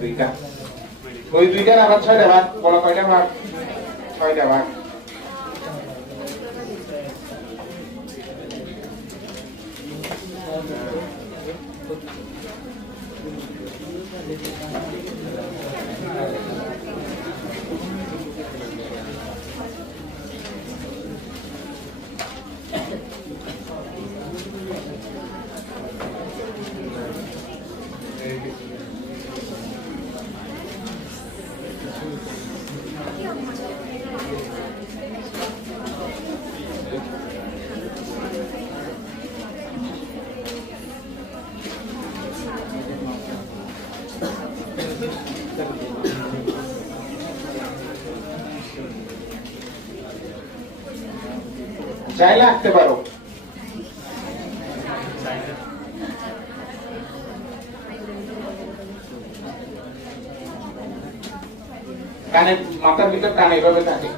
দুইটা। ওই দুইটার আবার 6টা ভাগ, বলো কয়টা ভাগ? 6টা ভাগ। চাইলে আঁকতে পারো। কানে মাথার ভিতর কানে এভাবে থাকে।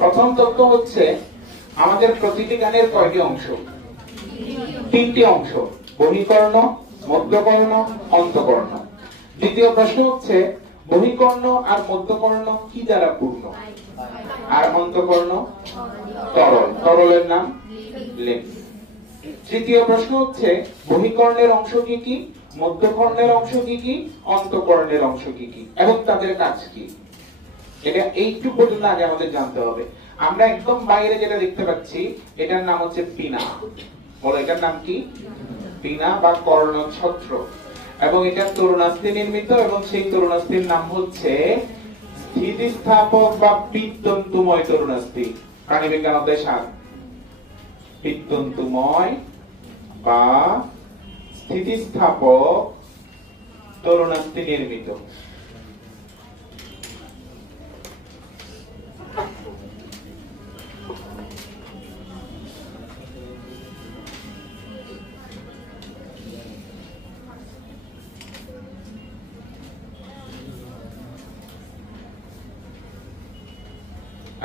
প্রথম তথ্য হচ্ছে আমাদের প্রতিটি গানের কয়টি অংশ? 3টি অংশ, বহিকর্ণ, মধ্যকর্ণ, অন্তকর্ণ। দ্বিতীয় প্রশ্ন হচ্ছে বহিকর্ণ আর মধ্যকর্ণ কি দ্বারা পূর্ণ, আর অন্তকর্ণ তরল, তরলের নাম লিম্ফ। তৃতীয় প্রশ্ন হচ্ছে বহিকর্ণের অংশ কি কি, মধ্যকর্ণের অংশ কি কি, অন্তকর্ণের অংশ কি কি এবং তাদের কাজ কি। এটা এইটুকু পর্যন্ত আগে আমাদের জানতে হবে। আমরা একদম বাইরে যেটা দেখতে পাচ্ছি এটার নাম হচ্ছে পিনা। বলো এটার নাম কি? পিনা বা কর্ণছত্র। এবং এটা তরুণাস্থি নির্মিত এবং সেই তরুণাস্থির নাম হচ্ছে স্থিতিস্থাপক বা পিত্তন্তুময় তরুণাস্থি। প্রাণীবিজ্ঞান অধ্যায় 7। পিত্তন্তুময় বা স্থিতিস্থাপক তরুণাস্থি নির্মিত।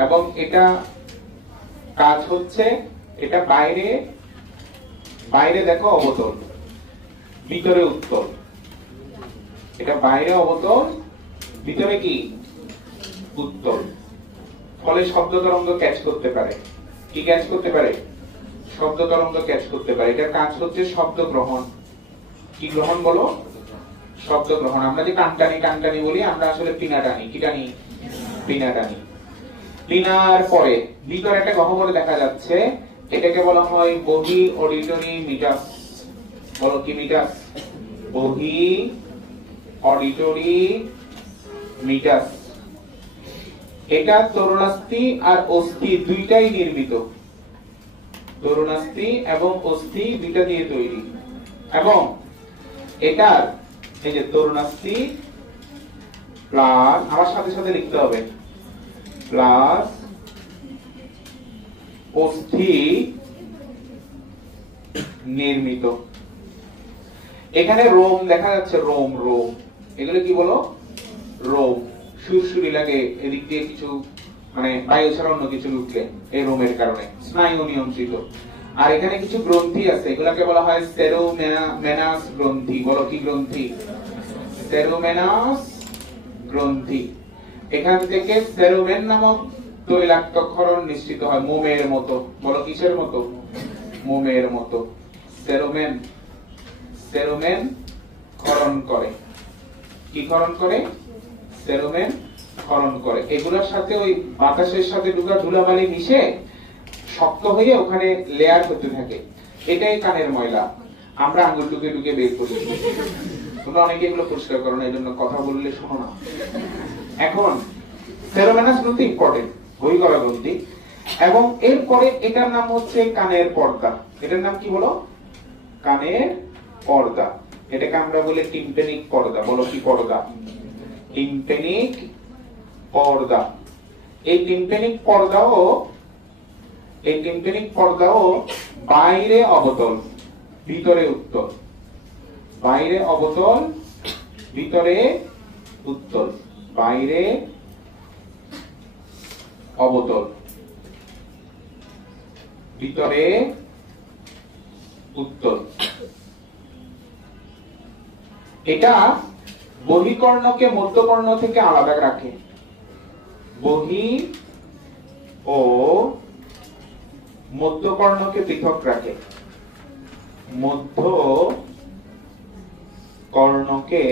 এবং এটা কাজ হচ্ছে, এটা বাইরে বাইরে দেখো অবতল, ভিতরে উত্তল। এটা বাইরে অবতল, ভিতরে কি উত্তল। ফলে শব্দ তরঙ্গ ক্যাচ করতে পারে। কি ক্যাচ করতে পারে? শব্দ তরঙ্গ ক্যাচ করতে পারে। এটার কাজ হচ্ছে শব্দ গ্রহণ। কি গ্রহণ বলো? শব্দ গ্রহণ। আমরা যে টানটানি টানটানি বলি, আমরা আসলে পিনা টানি। কি টানি? পিনা টানি। পিনার পরে ভিতরে একটা গহ্বর দেখা যাচ্ছে, এটাকে বলা হয় বহি অডিটরি মিটাস। বলো কি মিটাস? বহি অডিটরি মিটাস। এটা তরুণাস্থি আর অস্থি দুইটাই নির্মিত। তরুণাস্থি এবং অস্থি দুইটা দিয়ে তৈরি, এবং এটার এই যে তরুণাস্থি প্লাস, আমার সাথে সাথে লিখতে হবে, প্লাস অস্থি নির্মিত। এখানে রোম দেখা যাচ্ছে, রোম রোম, এগুলো কি বলো? রোম। সুরসুরি লাগে এদিক দিয়ে কিছু, মানে বায়ু ছাড়া অন্য কিছু ঢুকলে এই রোমের কারণে, স্নায়ু নিয়ন্ত্রিত। আর এখানে কিছু গ্রন্থি আছে, এগুলাকে বলা হয় সেরোমেনাস গ্রন্থি। বলো কি গ্রন্থি? সেরোমেনাস গ্রন্থি। এখান থেকে সেরোমেন নামক তৈলাক্তক্ষরণ নিশ্চিত হয়, মোমের মতো। বলো কিসের মতো? মোমের মতো। সেরোমেন, সেরোমেন ক্ষরণ করে। কি ক্ষরণ করে? সেরোমেন ক্ষরণ করে। এগুলোর সাথে ওই বাতাসের সাথে ঢুকা ধুলাবালি মিশে শক্ত হয়ে ওখানে লেয়ার হতে থাকে। এটাই কানের ময়লা, আমরা আঙ্গুল ঢুকে ঢুকে বের করি। তোমরা অনেকে এগুলো পরিষ্কার করো না, এই জন্য কথা বললে শোনো না। এখন সেরোমেনাস গ্রন্থি ইম্পর্টেন্ট, বই করা গ্রন্থি। এবং এরপরে এটার নাম হচ্ছে কানের পর্দা। এটার নাম কি বলো? কানের পর্দা। এটাকে আমরা বলি টিম্পেনিক পর্দা। বলো কি পর্দা? টিম্পেনিক পর্দা। এই টিম্পেনিক পর্দাও বাইরে অবতল, ভিতরে উত্তল। বাইরে অবতল, ভিতরে উত্তল। বাইরে অবতল, ভিতরে উত্তল। এটা বহিকর্ণকে মধ্যকর্ণ থেকে আলাদা রাখে। বহি ও মধ্যকর্ণকে পৃথক রাখে। মধ্য কর্ণকে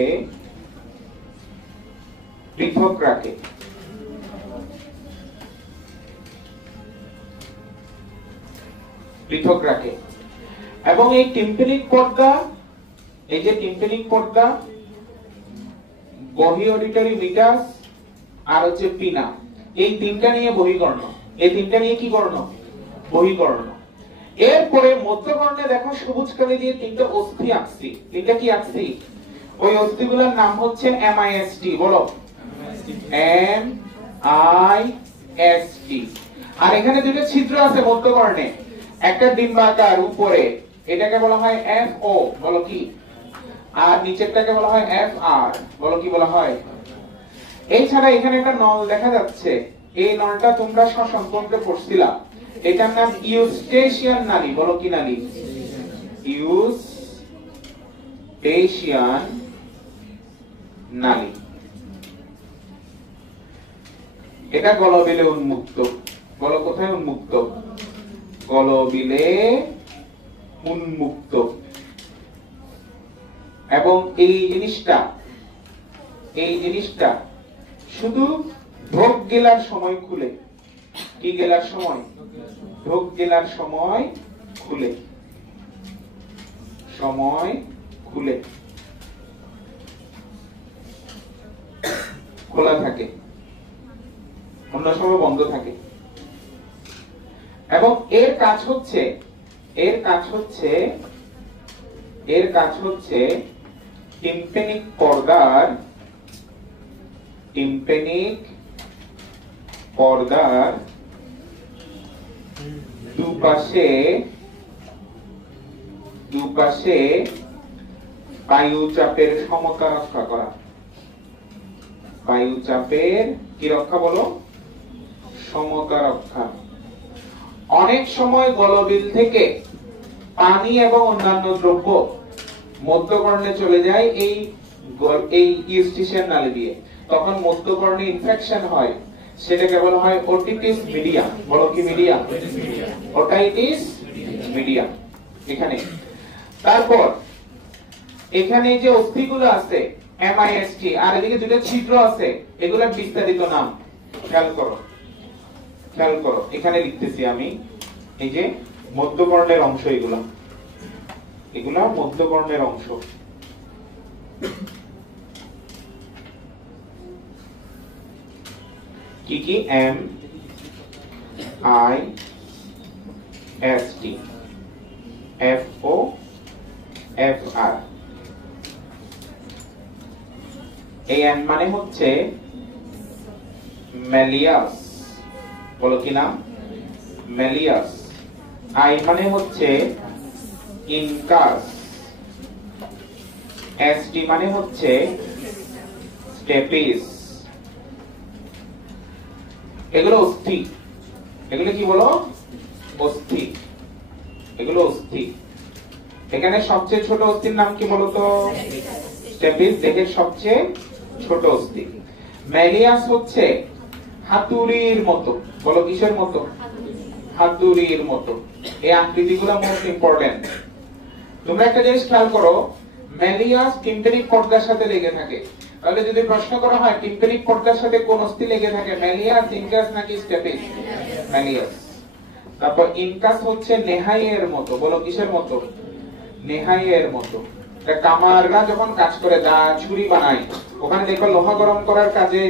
পৃথক রাখে। পৃথক রাখে। এবং এই টিম্পেনিক পর্দা, এই যে টিম্পেনিক পর্দা, বহি অডিটরি মিটাস আর হচ্ছে পিনা, এই তিনটা নিয়ে বহিকর্ণ। এই তিনটা নিয়ে কি কর্ণ? বহিকর্ণ। এরপরে মধ্যকর্ণে দেখো সবুজ কালি দিয়ে তিনটা অস্থি আঁকছি। তিনটা কি আঁকছি? ওই অস্থিগুলোর নাম হচ্ছে MIST। বলো MIST। আর এখানে দুটো ছিদ্র আছে মধ্যকর্ণে, একটা ডিম্বাকার উপরে, এটাকে বলা হয় FO। বলো কি? আর নিচেরটাকে বলা হয় FR। বলো কি বলা হয়? এছাড়া এখানে একটা নল দেখা যাচ্ছে, এই নলটা তোমরা সম্পর্কে পড়ছিলা, এটার নাম ইউস্টেশিয়ান নালী। বলো কি নালী? ইউস্টেশিয়ান নালী। এটা গলবিলে উন্মুক্ত। বলো কোথায় উন্মুক্ত? গলবিলে উন্মুক্ত। এবং এই জিনিসটা শুধু ঢোক গেলার সময় খুলে। কি গেলার সময়? ঢোক গেলার সময় খুলে। সময় খুলে খোলা থাকে, অন্য সময় বন্ধ থাকে। এবং এর কাজ হচ্ছে টিম্পেনিক পর্দার দুপাশে বায়ু চাপের সমতা রক্ষা করা। বায়ু চাপের কি রক্ষা? বলো সমতা রক্ষা। অনেক সময় গলবিল থেকে পানি এবং অন্যান্য দ্রব্য মধ্যকর্ণে চলে যায় এই ইউস্টেশিয়ান নালী দিয়ে। তখন মধ্যকর্ণে ইনফেকশন হয়, সেটাকে বলা হয় ওটিটিস মিডিয়া। বলো কি মিডিয়া? Otitis media. এখানে তারপর এখানে যে অস্থিগুলো আছে MIST, আর এদিকে দুটো ছিদ্র আছে, এগুলোর বিস্তারিত নাম খেয়াল করো। এখানে লিখতেছি আমি, এই যে মধ্যকর্ণের অংশ, এগুলা মধ্যকর্ণের অংশ। কি কি? MIST S T, F O F R. এই এন মানে হচ্ছে ম্যালিয়াস, বলো কি নাম? ম্যালিয়াস। আই মানে হচ্ছে ইনকাস। এস টি মানে হচ্ছে স্টেপিস। এগুলো অস্থি। এগুলো কি বলো? অস্থি। এগুলো অস্থি। এখানে সবচেয়ে ছোট অস্থির নাম কি বলতো? স্টেপিস। দেহের সবচেয়ে ছোট অস্থি। ম্যালিয়াস হচ্ছে হাতুড়ির মতো। বলো কিসের মতো? হাতুড়ির মতো। এই আকৃতিগুলো মোস্ট ইম্পর্টেন্ট। তোমরা একটা জিনিস খেয়াল করো, ম্যালিয়াস টিম্পানিক পর্দার সাথে লেগে থাকে। তাহলে যদি প্রশ্ন করা হয় টিম্পানিক পর্দার সাথে কোন অস্থি লেগে থাকে, ম্যালিয়াস, ইনকাস নাকি স্টেপিস? ম্যালিয়াস। তারপর ইনকাস হচ্ছে নেহাইয়ের মতো। বলো কিসের মতো? নেহাইয়ের মতো। কামাররা যখন কাজ করে, দা ছুরি বানায়, ওখানে দেখবা লোহা গরম করার কাজে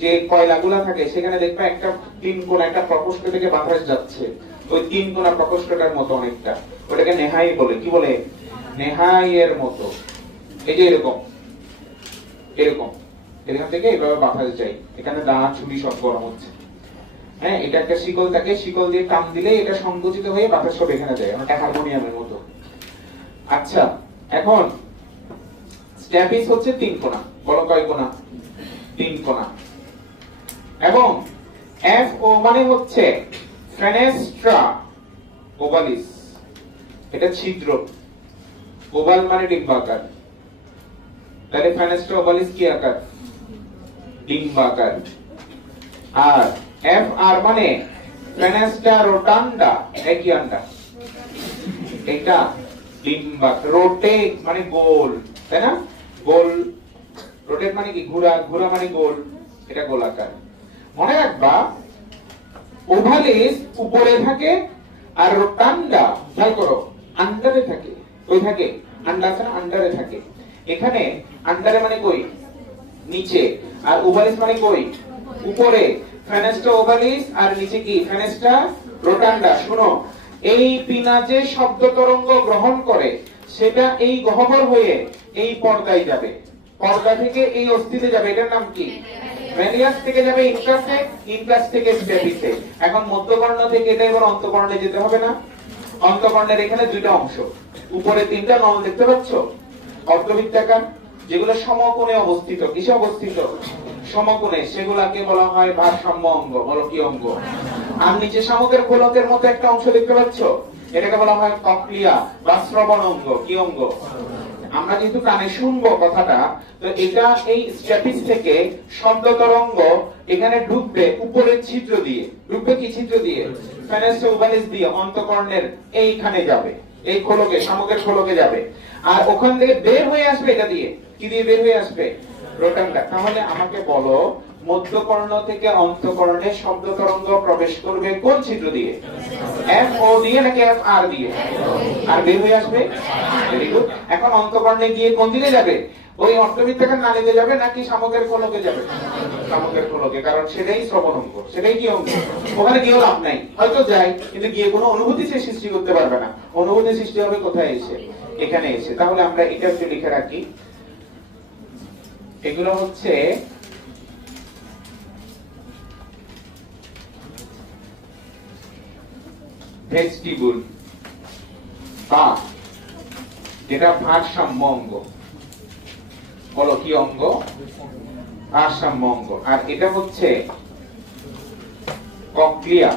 যে কয়লাগুলা থাকে, সেখানে দেখবা একটা তিন কোণ একটা প্রকোষ্ঠ থেকে বাতাস যাচ্ছে, ওই তিন কোণা প্রকোষ্ঠটার মতো অনেকটা, ওটাকে নেহাই বলে। কি বলে? নেহাইয়ের মতো। এই যে এরকম এরকম এখান থেকে এইভাবে বাতাস যায়, এখানে দা ছুরি সব গরম হচ্ছে। হ্যাঁ, এটা একটা শিকল থাকে, শিকল দিয়ে টান দিলে এটা সংকুচিত হয়ে বাতাস সব এখানে যায়, একটা হারমোনিয়ামের মতো। আচ্ছা, এখন স্ট্যাপিস হচ্ছে তিন কোণা। বলো কয় কোণা? তিন কোণা। এবং এফ ও মানে হচ্ছে ফেনেস্ট্রা ওভালিস। এটা ছিদ্র। ওভাল মানে ডিম্বাকার, তাহলে ফেনেস্ট্রা ওভালিস কি আকার? ডিম্বাকার। আর এফ আর মানে ফেনেস্ট্রা রোটান্ডা, একই আন্ডা। এটা ডিম্বাকার। রোটেট মানে গোল, তাই না? গোল। রোটেট মানে কি? ঘোরা। ঘোরা মানে গোল। এটা গোলাকার। মনে রাখবা, ওভালিস উপরে থাকে আর রোটান্ডা, খেয়াল করো, আন্ডারে থাকে। কই থাকে? আন্ডা আছে না, আন্ডারে থাকে। এখানে আন্ডারে মানে কই? নিচে। আর ওভালিস মানে কই? উপরে। ফেনেস্ট্রা ওভালিস আর নিচে কি? ফেনেস্ট্রা রোটান্ডা। শোনো, এই পিনা যে শব্দ তরঙ্গ গ্রহণ করে, সেটা এই গহ্বর হয়ে এই পর্দায় যাবে, পর্দা থেকে এই অস্থিতে যাবে। এটার নাম কি? ম্যালিয়াস থেকে যাবে ইনকাসে, ইনকাস থেকে স্টেপিসে। এখন মধ্যকর্ণ থেকে এটা এবার অন্তকর্ণে যেতে হবে না? অন্তকর্ণের এখানে দুইটা অংশ, উপরে তিনটা নল দেখতে পাচ্ছ, অর্ধবৃত্তাকার, যেগুলো সমকোণে অবস্থিত। কিসে অবস্থিত? সমকোণে। সেগুলাকে বলা হয় ভারসাম্য অঙ্গ। বলো কি অঙ্গ? আর নিচে শামুকের গোলকের মতো একটা অংশ দেখতে পাচ্ছ, এটাকে বলা হয় কক্লিয়া বা শ্রবণ অঙ্গ। কি অঙ্গ? আমরা যেহেতু কানে শুনবো কথাটা, তো এটা এই স্ট্যাপিস থেকে শব্দ তরঙ্গ এখানে ঢুকবে উপরের ছিদ্র দিয়ে। ঢুকবে কি ছিদ্র দিয়ে? ফেনেস্ট্রা ওভালিস দিয়ে অন্তকর্ণের এইখানে যাবে, এই খোলকে, শামুকের খোলকে যাবে। আর ওখান থেকে বের হয়ে আসবে এটা দিয়ে। কি দিয়ে বের হয়ে আসবে? রোটান্ডা। তাহলে আমাকে বলো, মধ্যকর্ণ থেকে অন্তকর্ণে শব্দ তরঙ্গ প্রবেশ করবে কোন ছিদ্র দিয়ে? এফ ও দিয়ে নাকি এফ আর দিয়ে? আর বের হয়ে আসবে? Very good. এখন অন্তকর্ণে গিয়ে কোন দিকে যাবে? ওই অর্ধবৃত্তাকার নালীতে যাবে নাকি শামুকের খোলকে যাবে? শামুকের খোলকে, কারণ সেটাই শ্রবণ অঙ্গ, সেটাই কি অঙ্গ? ওখানে গিয়েও লাভ নাই, হয়তো যাই, কিন্তু গিয়ে কোনো অনুভূতি সে সৃষ্টি করতে পারবে না। অনুভূতি সৃষ্টি হবে কোথায় এসে? এখানে এসে। তাহলে আমরা এটা একটু লিখে রাখি। এগুলো হচ্ছে ভেস্টিবুল বা যেটা ভারসাম্য অঙ্গ। বলো কি অঙ্গ? ভারসাম্য অঙ্গ। আর এটা হচ্ছে কক্লিয়া,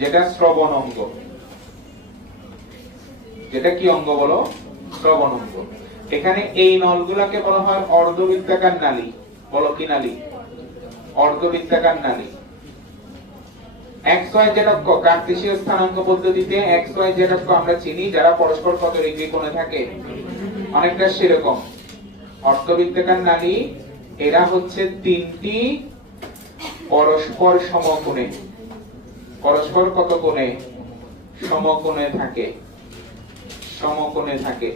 যেটা শ্রবণ অঙ্গ। যেটা কি অঙ্গ বলো? শ্রবণ অঙ্গ। এখানে এই নলগুলাকে বলা হয় অর্ধবৃত্তাকার নালী। বলো কি নালী? অর্ধবৃত্তাকার নালী। এক্স ওয়াই জেড অক্ষ, কার্তেশীয় স্থানাঙ্ক পদ্ধতিতে এক্স ওয়াই জেড অক্ষ আমরা চিনি, যারা পরস্পর কত ডিগ্রি কোণে থাকে, অনেকটা সেরকম। অর্ধবৃত্তাকার নালী, এরা হচ্ছে তিনটি পরস্পর সমকোণে। পরস্পর কত কোণে? সমকোণে থাকে। সমকোণে থাকে,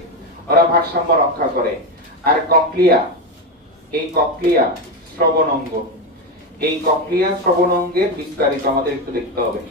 ওরা ভারসাম্য রক্ষা করে। আর কক্লিয়া, এই কক্লিয়া শ্রবণ অঙ্গ। এই কক্লিয়া শ্রবণ অঙ্গের বিস্তারিত আমাদের একটু দেখতে হবে।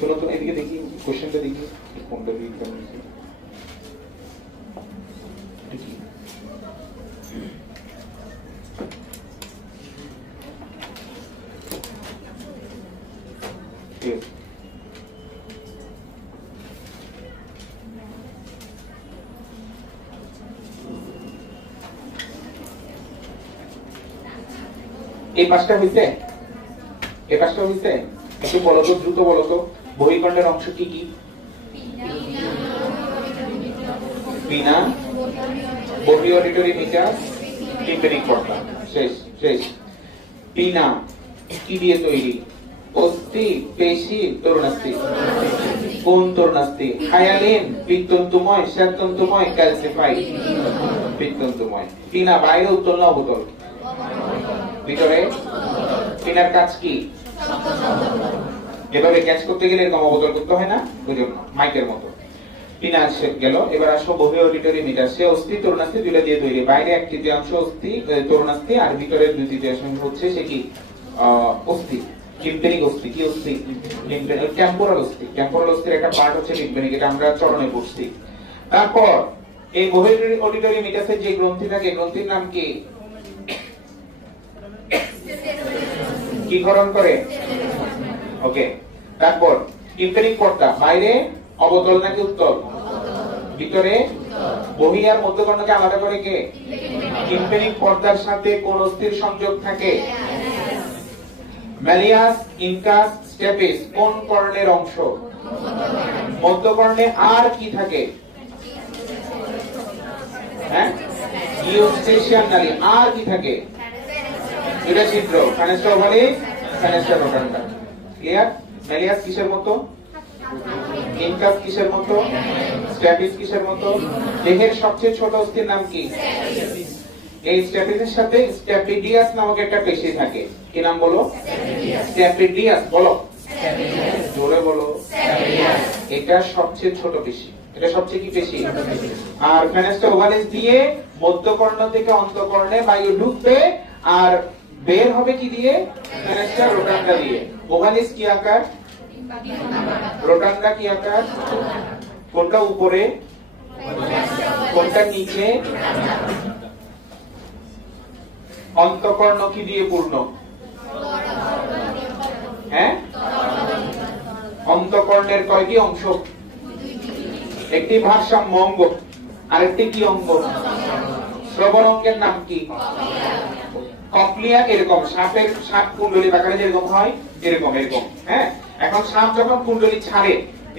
চলো তো এদিকে দেখি, কোশ্চেনটা দেখি কোনটা রিড করতে দেখি। এই পাঁচটা হইছে, এই পাঁচটা হইছে, একটু বলো তো, দ্রুত বলো তো, বহিকর্ণের অংশ কি কি? পিনা, বহি অডিটরি মিটার, টিম্পানিক পর্দা। শেষ শেষ। পিনা কি দিয়ে তৈরি? অস্থি, পেশি, তরুণাস্থি। কোন তরুণাস্থি? Hyaline, পিত্তন্তময়, শ্বেততন্তুময়, calcified. পিত্তন্তময়। পিনা বাইরে উত্তল না অবতল? ভিতরে। পিনার কাজ কি? এভাবে ক্যাচ করতে গেলে এরকম অবতল করতে হয় না, বুঝুন না, মাইকের মতো। পিনা গেল। এবার আসো বহি অডিটরি মিটার। সে অস্থি তরুণাস্থি দুইটা দিয়ে তৈরি। বাইরে 1/3 অস্থি তরুণাস্থি আর ভিতরে 2/3 হচ্ছে সে কি অস্থি, টিম্পানিক অস্থি। কি অস্থি? টেম্পোরাল অস্থি। টেম্পোরাল অস্থির একটা পার্ট হচ্ছে টিম্পানিক, এটা আমরা চরণে পড়ছি। তারপর এই বহি অডিটরি মিটারে যে গ্রন্থি থাকে, গ্রন্থির নাম কি? কি ক্ষরণ করে? ওকে। তারপর টিম্পানিক পর্দা বাইরে অবতল নাকি উত্তল? ভিতরে। বহি আর মধ্যকর্ণকে আলাদা করে কে? টিম্পানিক পর্দার সাথে কোন অস্থির সংযোগ থাকে? ম্যালিয়াস, ইনকাস, স্টেপিস কোন কর্ণের অংশ? মধ্যকর্ণে। আর কি থাকে? হ্যাঁ, ইউস্টেশিয়ান নালী। আর কি থাকে? দুটা ছিদ্র, ফেনেস্ট্রা ওভালিস, ফেনেস্ট্রা রোটান্ডা। ক্লিয়ার? ম্যালিয়াস কিসের মতো? ইনকাস কিসের মতো? স্ট্যাপিস কিসের মতো? দেহের সবচেয়ে ছোট অস্থির নাম কি? এই স্ট্যাপিসের সাথে স্ট্যাপিডিয়াস নামক একটা পেশি থাকে। কি নাম বলো? স্ট্যাপিডিয়াস। বলো, জোরে বলো। এটা সবচেয়ে ছোট পেশি। এটা সবচেয়ে কি পেশি? আর ফেনেস্ট্রা ওভালিস দিয়ে মধ্যকর্ণ থেকে অন্তঃকর্ণে বায়ু ঢুকবে আর বের হবে কি দিয়ে? ফেনেস্ট্রা রোটান্ডা দিয়ে। ওভালিস কি আকার? রোটান্ডা কি আকার? কোনটা উপরে, কোনটা নিচে? অন্তঃকর্ণ কি দিয়ে পূর্ণ? হ্যাঁ, অন্তঃকর্ণের কয়টি অংশ? একটি ভারসাম্য অঙ্গ, আরেকটি কি অঙ্গ? শ্রবণ অঙ্গের নাম কি? কক্লিয়া। এরকম সাপ কুণ্ডলী আকারে যেরকম হয়, এরকম এরকম। হ্যাঁ, এখন সাপ যখন কুণ্ডলী ছাড়ে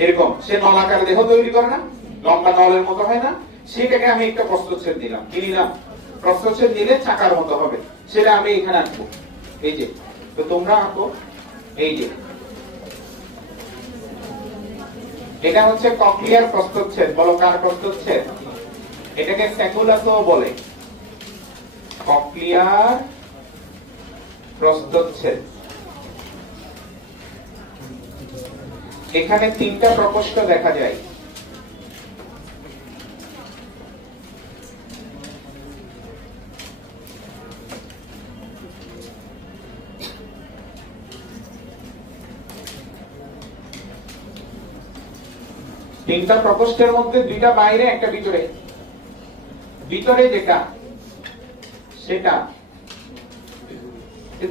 এরকম, সে নলাকার দেহ তৈরি করে না, লম্বা নলের মতো হয় না? সেটাকে আমি একটা প্রস্থচ্ছেদ দিলাম। কি নিলাম? প্রস্থচ্ছেদ দিলে চাকার মতো হবে, সেটা আমি এখানে আঁকবো। এই যে, তো তোমরা আঁকো। এই যে, এটা হচ্ছে কক্লিয়ার প্রস্থচ্ছেদ। বলো, কার প্রস্থচ্ছেদ? এটাকে স্যাকুলাসও বলে। কক্লিয়ার প্রস্থচ্ছেদ। এখানে 3টা প্রকোষ্ঠ দেখা যায়। তিনটা প্রকোষ্ঠের মধ্যে 2টা বাইরে, একটা ভিতরে। ভিতরে যেটা সেটা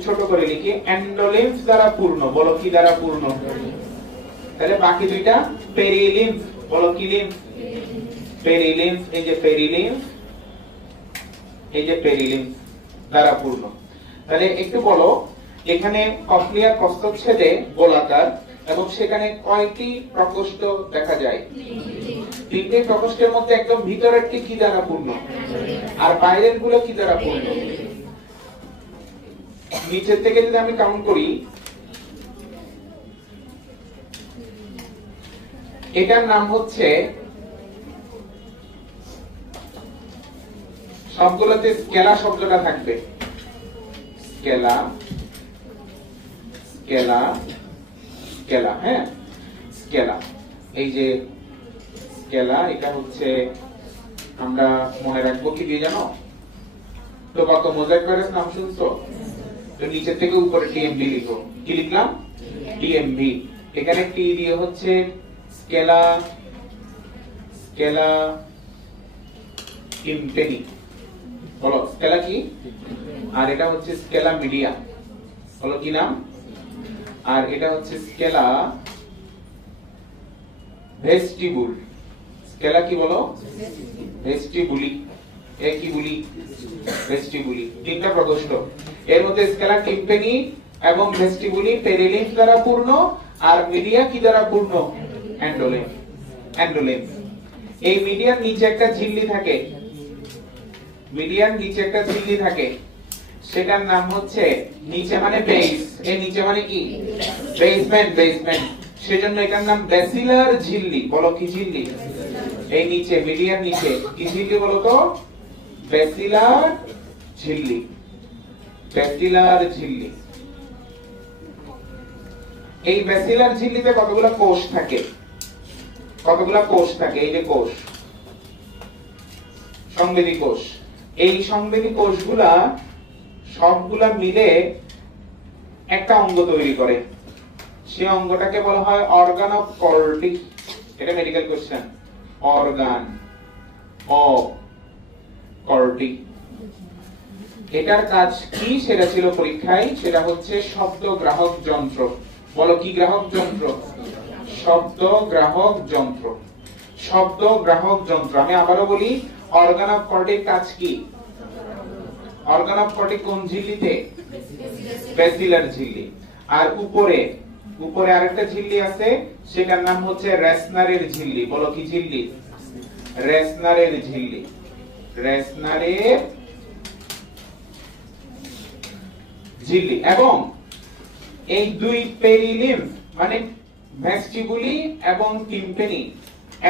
ছোট করে লিখি, এন্ডোলিম্ফ দ্বারা পূর্ণ। বলো, কি দ্বারা পূর্ণ? তাহলে বাকি 2টা পেরিলিম্ফ। বলো, কি লিম্ফ? পেরিলিম্ফ। এই যে পেরিলিম্ফ, এই যে পেরিলিম্ফ দ্বারা পূর্ণ। তাহলে একটু বলো, এখানে কক্লিয়ার প্রস্থচ্ছেদে গোলাকার এবং সেখানে কয়টি প্রকোষ্ঠ দেখা যায়? 3টে প্রকোষ্ঠের মধ্যে একদম ভিতরেরটি কি দ্বারা পূর্ণ আর বাইরের গুলো কি দ্বারা পূর্ণ? নিচের থেকে যদি আমি কাউন্ট করি, এটার নাম হচ্ছে, সবগুলোতে স্কেলা শব্দটা থাকবে, স্কেলা স্কেলা স্কেলা, হ্যাঁ স্কেলা। এই যে স্কেলা, এটা হচ্ছে আমরা মনে রাখবো কি দিয়ে জানো তো? কত মোজাইক ভাইরাস নাম শুনছো তো? নিচের থেকে উপরে টিএমবি লিখো। কি লিখলাম? টিএমবি। এখানে টি দিয়ে হচ্ছে স্কেলা স্কেলা টিম্পেনি, বলো স্কেলা কি? আর এটা হচ্ছে স্কেলা মিডিয়া, বলো কি নাম? আর এটা হচ্ছে স্কেলা ভেস্টিবুল। স্কেলা কি বলো? ভেস্টিবুলি। এ কি বুলি? ভেস্টিবুলি। তিনটা প্রকোষ্ঠ, এর মধ্যে স্কেলা টিম্পেনি এবং ভেস্টিবুলি পেরিলিম্ফ দ্বারা পূর্ণ, আর মিডিয়া কি দ্বারা পূর্ণ? এন্ডোলিম্ফ। এন্ডোলিম্ফ। এই মিডিয়ার নিচে একটা ঝিল্লি থাকে, মিডিয়ার নিচে একটা ঝিল্লি থাকে, সেটার নাম হচ্ছে, নিচে মানে বেস, এই নিচে মানে কি? বেসমেন্ট। বেসমেন্ট, সেজন্য এটার নাম ব্যাসিলার ঝিল্লি। বলো কি ঝিল্লি? এই নিচে মিডিয়ার নিচে কি ঝিল্লি বলো তো? ব্যাসিলার ঝিল্লি। ব্যাসিলার ঝিল্লি। এই ব্যাসিলার ঝিল্লিতে কতগুলো কোষ থাকে? কতগুলো কোষ থাকে? এই যে কোষ, সংবেদী কোষ। এই সংবেদী কোষগুলা সবগুলা মিলে একটা অঙ্গ তৈরি করে, সেই অঙ্গটাকে বলা হয় অর্গান অফ কর্টি। এটা medical question. Organ of Corti, এটার কাজ কি সেটা ছিল পরীক্ষায়, সেটা হচ্ছে শব্দ গ্রাহক যন্ত্র। বলো কি গ্রাহক যন্ত্র? শব্দ গ্রাহক যন্ত্র। শব্দ গ্রাহক যন্ত্র। আমি আবারও বলি, অর্গান অফ কর্টির কাজ কি? অর্গান অফ কর্টি কোন ঝিল্লিতে? ব্যাসিলার ঝিল্লি। আর উপরে, উপরে আরেকটা ঝিল্লি আছে, সেটার নাম হচ্ছে রেসনারের ঝিল্লি। বলো কি ঝিল্লি? রেসনারের ঝিল্লি। রেসনারের ঝিল্লি। এবং এই দুই পেরিলিম্ফ মানে ভেস্টিবুলি এবং টিম্পেনি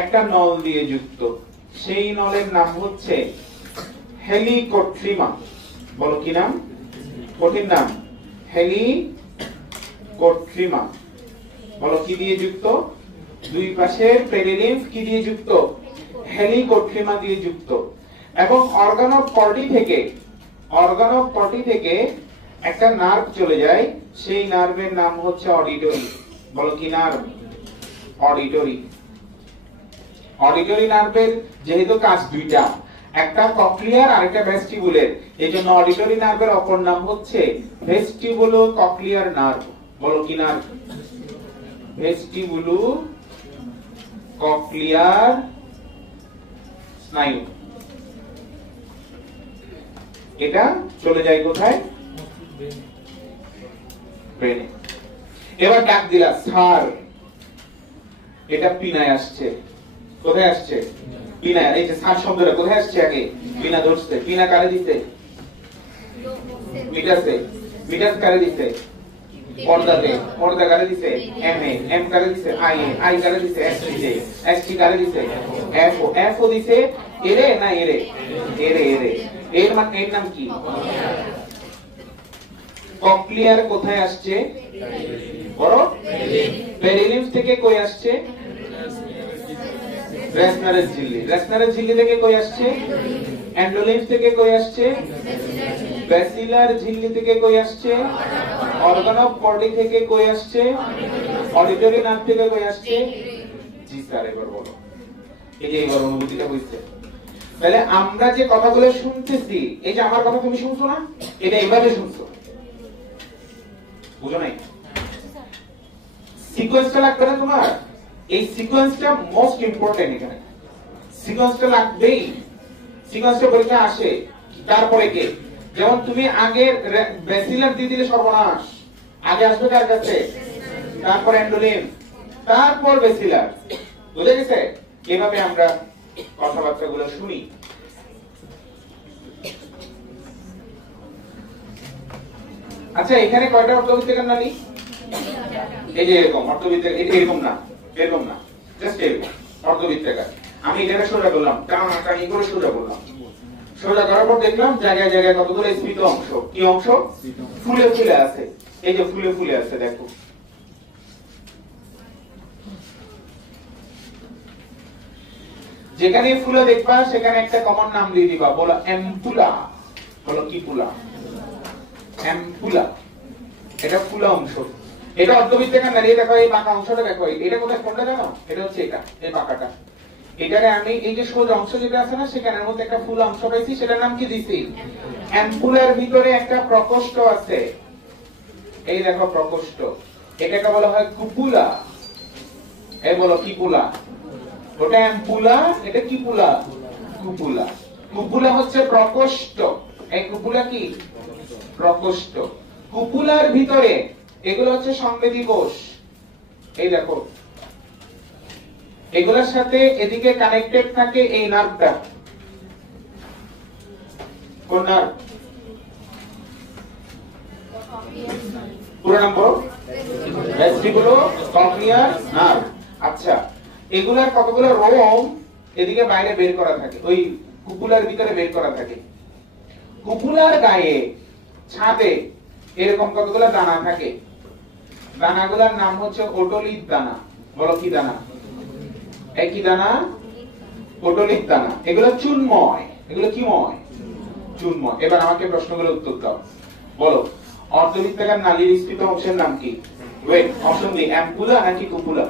একটা নল দিয়ে যুক্ত, সেই নলের নাম হচ্ছে হেলিকোট্রিমা। বলো কি নাম? কঠিন নাম, হেলিকোট্রিমা। বলো কি দিয়ে যুক্ত? দুই পাশে পেরিলিম্ফ কি দিয়ে যুক্ত? হেলিকোট্রিমা দিয়ে যুক্ত। এবং অর্গান অফ কর্টি থেকে, অর্গান অফ কর্টি থেকে একটা নার্ভ চলে যায়, সেই নার্ভের নাম হচ্ছে অডিটরি। বলো কি নার্ভ? অডিটরি। অডিটরি নার্ভের যেহেতু কাজ দুইটা, একটা কক্লিয়ার আর একটা ভেস্টিবুলের, এইজন্য অডিটরি নার্ভের অপর নাম হচ্ছে ভেস্টিবুলো কক্লিয়ার নার্ভ। বলো কি নার্ভ? ভেস্টিবুলো কক্লিয়ার স্নায়ু। এটা চলে যায় কোথায়? ব্রেনে। এবার ডাক দিলা স্যার, এটা পিনায় আসছে। কোথায় আসছে? পিনায়। এই যে স্যার শব্দটা কোথায় আসছে? আগে পিনা ধরছে। পিনা কারে দিতে? মিটাসে। মিটাস কারে দিতে? পর্দাতে। পর্দা কারে দিতে? M A. এম কারে দিতে? I A. আই কারে দিতে? এস টি তে। এস টি কারে দিতে? F O. এফ ও দিতে এরে না এরে? এরে। এরে। এর মানে এর নাম কি? কক্লিয়ার কোথায় আসছে? বড় পেরিলিম্ফ থেকে কই আসছে? রেসনারের ঝিল্লি। রেসনারের ঝিল্লি থেকে কই আসছে? এন্ডোলিম্ফ থেকে কই আসছে? ব্যাসিলার ঝিল্লি থেকে কই আসছে? অর্গান অফ কর্টি থেকে কই আসছে? অডিটরি নার্ভ থেকে কই আসছে? জি স্যার, এবার বলো। এই যে এবার অনুভূতিটা হইছে। তাহলে আমরা যে কথাগুলো শুনতেছি, এই যে আমার কথা তুমি শুনছো না, এটা এভাবে শুনছো, বুঝো নাই? সিকোয়েন্সটা লাগবে না তোমার? এই সিকোয়েন্সটা মোস্ট ইম্পর্টেন্ট। এখানে সিকোয়েন্সটা লাগবেই। সিকোয়েন্সটা পরীক্ষা আসে তারপরে কে? যেমন তুমি আগে ব্যাসিলার দিয়ে দিলে সর্বনাশ, আগে আসবে কার কাছে? তারপর এন্ডোলিম্ফ, তারপর ব্যাসিলার। বুঝে গেছে? এভাবে আমরা কথাবার্তাগুলো শুনি। আচ্ছা এখানে কয়টা অর্ধবৃত্তাকার নালী? এই যে এরকম অর্ধবৃত্তাকার, এটা এরকম না, এরকম না, জাস্ট এরকম অর্ধবৃত্তাকার। আমি এখানে সোজা করলাম, টানি করে সোজা করলাম, সোজা করার পর দেখলাম জায়গায় জায়গায় কতগুলো স্ফীত অংশ। কি অংশ? ফুলে ফুলে আছে। এই যে ফুলে ফুলে আছে, দেখো। যেখানে ফুলে দেখবা সেখানে একটা কমন নাম দিয়ে দিবা, বলো অ্যাম্পুলা। বলো কি পুলা? অ্যাম্পুলা। এটা ফুলা অংশ। এটা অর্ধবৃত্তাকার নালী। দেখো এই বাঁকা অংশটা দেখো, এটা কোথায়? কোনটা জানো? এটা হচ্ছে এটা, এই বাঁকাটা। এটারে আমি এই যে সোজা অংশ যেটা আছে না, সেখানের মধ্যে একটা ফুল অংশ পাইছি, সেটার নাম কি দিছি? অ্যাম্পুলার ভিতরে একটা প্রকোষ্ঠ আছে। এই দেখো প্রকোষ্ঠ, এটাকে বলা হয় কুপুলা। এই বলো কি পুলা? ওটা অ্যাম্পুলা, এটা কি পুলা? কুপুলা। কুপুলা হচ্ছে প্রকোষ্ঠ। এই কুপুলা কি? প্রকোষ্ঠ। কুপুলার ভিতরে এগুলো হচ্ছে সংবেদী কোষ। এই দেখো, এগুলোর সাথে এদিকে কানেক্টেড থাকে এই নার্ভটা। কোন নার্ভ? পুরো নাম বলো। ভেস্টিবুলো-ককলিয়ার নার্ভ। আচ্ছা, এগুলার কতগুলো রোম এদিকে বাইরে বের করা থাকে, ওই কুপুলার ভিতরে বের করা থাকে। কুপুলার গায়ে ছাদে এরকম কতগুলো দানা থাকে। দানাগুলোর নাম হচ্ছে ওটোলিথ দানা। বলো কি দানা? একই দানা, ওটোলিথ দানা। এগুলো চুনময়। এগুলো কি ময়? চুনময়। এবার আমাকে প্রশ্নগুলো উত্তর দাও। বলো অর্ধবৃত্তাকার নালীর স্ফীত অংশের নাম কি? ওয়েট, অপশন দি, অ্যাম্পুলা নাকি কুপুলা?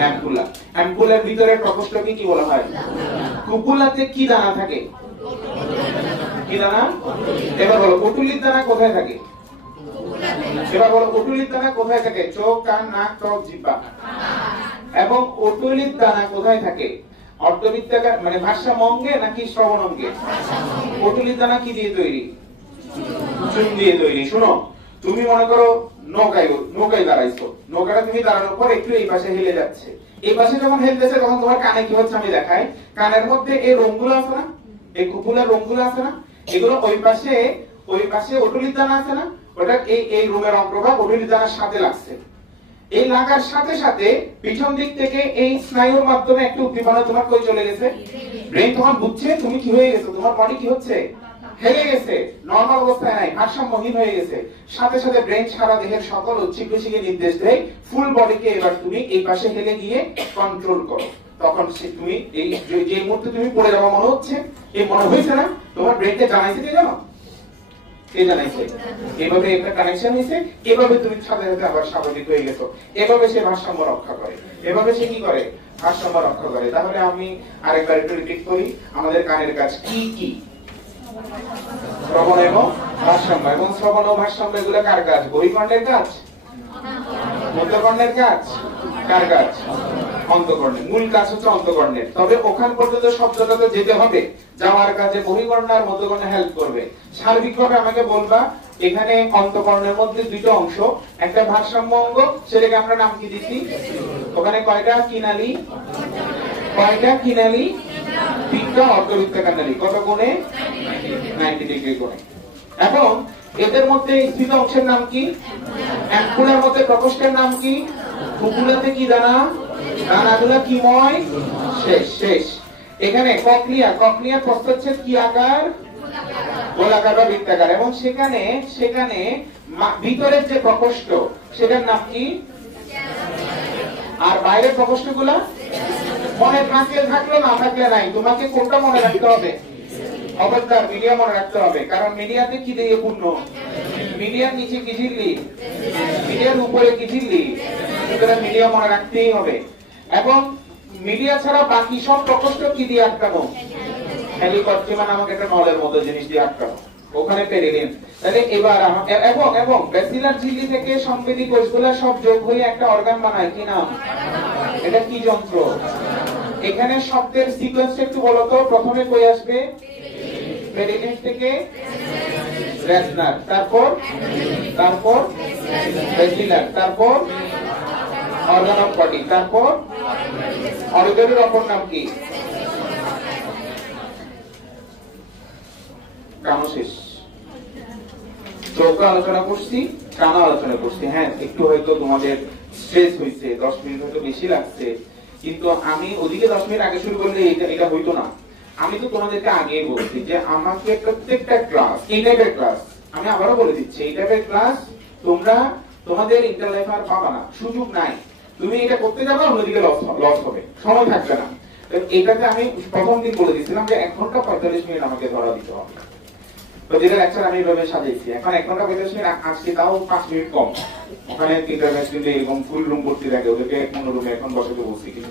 অ্যাম্পুলা। অ্যাম্পুলার ভিতরে প্রকোষ্ঠকে কি বলা হয়? কুপুলাতে কি দানা থাকে? কি দানা? এবার বলো ওটোলিথ দানা কোথায় থাকে? এবার বলো ওটোলিথ দানা কোথায় থাকে? চোখ, কান, নাক, ত্বক, জিহ্বা। এবং ওটোলিথ দানা কোথায় থাকে? অর্ধবৃত্তাকার মানে ভাষাম্য অঙ্গে নাকি শ্রবণ অঙ্গে? ওটোলিথ দানা কি দিয়ে তৈরি? চুন দিয়ে তৈরি। শোনো, তুমি মনে করো নৌকায় দাঁড়াইছো, নৌকাটা তুমি দাঁড়ানোর পর একটু এই পাশে হেলে যাচ্ছে। এই পাশে যখন হেলতেছে তখন তোমার কানে কি হচ্ছে আমি দেখাই। কানের মধ্যে এই রোমগুলো আছে না, এই কুপুলার রোমগুলো আছে না, এগুলো ওই পাশে ওটোলিথ দানা আছে না, ওটা এই রোমের অগ্রভাগ ওটোলিথ দানার সাথে লাগছে। এই লাগার সাথে সাথে পিছন দিক থেকে এই স্নায়ুর মাধ্যমে একটু উদ্দীপনা তোমার কই চলে গেছে। ব্রেন তখন বুঝছে তুমি কি হয়ে গেছো, তোমার বডি কি হচ্ছে? হেলে গেছে, নরমাল অবস্থায় নাই, ভারসাম্যহীন হয়ে গেছে। সাথে সাথে ব্রেন সারা দেহের সকল উচ্ছিকে নির্দেশ দেয় ফুল বডিকে এবার তুমি এই পাশে হেলে গিয়ে কন্ট্রোল করো। তখন তুমি এই যে মুহূর্তে তুমি পড়ে যাওয়া মনে হচ্ছে, এই মনে হয়েছে না, তোমার ব্রেনকে জানাইছে কি জানো? কে জানাইছে? এভাবে একটা কানেকশন হয়েছে, এভাবে তুমি সাথে সাথে আবার স্বাভাবিক হয়ে গেছো। এভাবে সে ভারসাম্য রক্ষা করে। এভাবে সে কি করে? ভারসাম্য রক্ষা করে। তাহলে আমি আরেকবার একটু রিপিট করি, আমাদের কানের কাজ কি কি? শ্রবণ এবং ভারসাম্য। এবং শ্রবণ ও ভারসাম্য এগুলো কার কাজ? বহিঃকর্ণের কাজ? মধ্যকর্ণের কাজ? কার কাজ? অন্তঃকর্ণের। মূল কাজ হচ্ছে অন্তঃকর্ণের। তবে ওখান পর্যন্ত শব্দটাতে যেতে হবে, যাওয়ার কাজে বহিঃকর্ণ আর মধ্যকর্ণ হেল্প করবে। সার্বিকভাবে আমাকে বলবা এখানে অন্তঃকর্ণের মধ্যে দুটো অংশ, একটা ভারসাম্য অঙ্গ, সেটাকে আমরা নাম কি দিচ্ছি? ওখানে কয়টা কিনালি? কয়টা কিনালি? তিনটা অর্ধবৃত্তাকার নালী। কত কোণে? 90 ডিগ্রি কোণে। এবং এদের মধ্যে স্থিত অংশের নাম কি? অ্যাম্পুলার মধ্যে প্রকোষ্ঠের নাম কি? কুপুলাতে কি দানা? দানাগুলা কি ময়? শেষ। এখানে ককলিয়া প্রস্থচ্ছেদ কি আকার? গোলাকার বা বৃত্তাকার। এবং সেখানে ভিতরের যে প্রকোষ্ঠ সেটার নাম কি? আর বাইরের প্রকোষ্ঠগুলা মনে থাকলে না থাকলে নাই, তোমাকে কোনটা মনে রাখতে হবে? অবদার মিডিয়া মনে রাখতে হবে। কারণ মিডিয়াতে কি দিয়ে পূর্ণ? মিডিয়ার নিচে কি ঝিল্লি, মিডিয়ার উপরে কি ঝিল্লি, সুতরাং মিডিয়া মনে রাখতেই হবে। এবং মিডিয়া ছাড়া বাকি সব প্রকোষ্ঠ কি দিয়ে আটকানো? হেলিকপ্টার নামক একটা নলের মতো জিনিস দিয়ে আটকানো, ওখানে পেরিলিয়াম। তাহলে এবার এবং ব্যাসিলার ঝিল্লি থেকে সংবেদী কোষগুলো সব যোগ হয়ে একটা অর্গান বানায়, কি নাম? এটা কি যন্ত্র? এখানে শব্দের সিকোয়েন্সটা একটু বলো তো। প্রথমে কই আসবে? পেরিলিয়াম থেকে রেসনার, তারপর ব্যাসিলার, তারপর অর্গান অফ বডি, তারপর অর্গানের অপর নাম কি? কানো শেষ। চৌক আলোচনা করছি, টানা আলোচনা করছি। হ্যাঁ, একটু হয়তো তোমাদের স্ট্রেস হয়েছে, 10 মিনিট হয়তো বেশি লাগছে, কিন্তু আমি ওদিকে 10 মিনিট আগে শুরু করলে এটা হইতো না। আমি তো তোমাদেরকে আগেই বলছি যে আমাকে প্রত্যেকটা ক্লাস, এই টাইপের ক্লাস, আমি আবারও বলে দিচ্ছি, এই টাইপের ক্লাস তোমরা তোমাদের ইন্টার লাইফে আর পাবা না, সুযোগ নাই। তুমি এটা করতে যাবে, অন্যদিকে লস হবে, সময় থাকবে না। এটাতে আমি প্রথম দিন বলে দিচ্ছিলাম যে 1 ঘন্টা 45 মিনিট আমাকে ধরা দিতে হবে। তো যেটা লেকচার আমি এইভাবে সাজাইছি, এখন 1 ঘন্টা 45 মিনিট, আজকে তাও 5 মিনিট কম। ওখানে ইন্টারভেনশন এরকম ফুল রুম ভর্তি থাকে, ওদেরকে এক রুমে এখন বসাতে বলছি কিছু